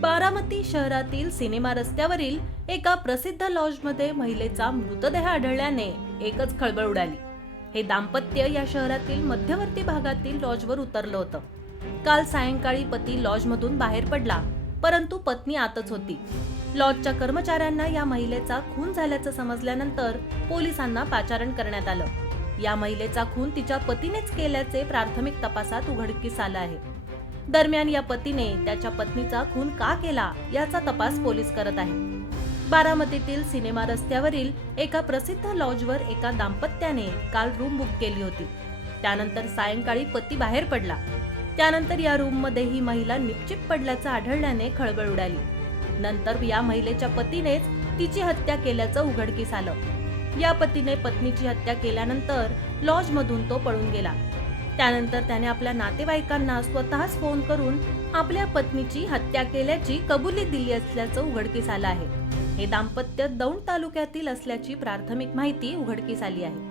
बारामती शहरातील सिनेमा रस्त्यावरील एका प्रसिद्ध लॉजमध्ये महिलेचा मृतदेह आढळल्याने एकच खळबळ उडाली। हे दाम्पत्य या शहरातील मध्यवर्ती भागातील लॉजवर उतरलं होतं। काल सायंकाळी पती लॉजमधून बाहेर पडला, परंतु पत्नी आतच होती। लॉजच्या कर्मचाऱ्यांना या महिलेचा खून झाल्याचं समजल्यानंतर पोलिसांना पाचारण करण्यात आलं। या महिलेचा खून तिच्या पतीनेच केल्याचे प्राथमिक तपासात उघडकीस आलं आहे। दरम्यान या पतीने त्याच्या पत्नीचा खून का केला याचा तपास पोलीस करत आहेत। बारामतीतील सिनेमा रस्त्यावरील एका प्रसिद्ध लॉजवर एका दाम्पत्याने काल रूम बुक केली होती। त्यानंतर सायंकाळी पती बाहेर पडला। त्यानंतर या रूममध्ये ही महिला निपचिप पडल्याचं आढळल्याने खळबळ उडाली। नंतर या महिलेच्या पतीनेच तिची हत्या केल्याचं उघडकीस आलं। या पतीने पत्नीची हत्या केल्यानंतर लॉजमधून तो पळून गेला। त्यानंतर त्याने आपल्या नातेवाईकांना स्वतःच फोन करून आपल्या पत्नीची हत्या केल्याची कबुली दिली असल्याचं उघडकीस आलं आहे। हे दाम्पत्य दौंड तालुक्यातील असल्याची प्राथमिक माहिती उघडकीस आली आहे।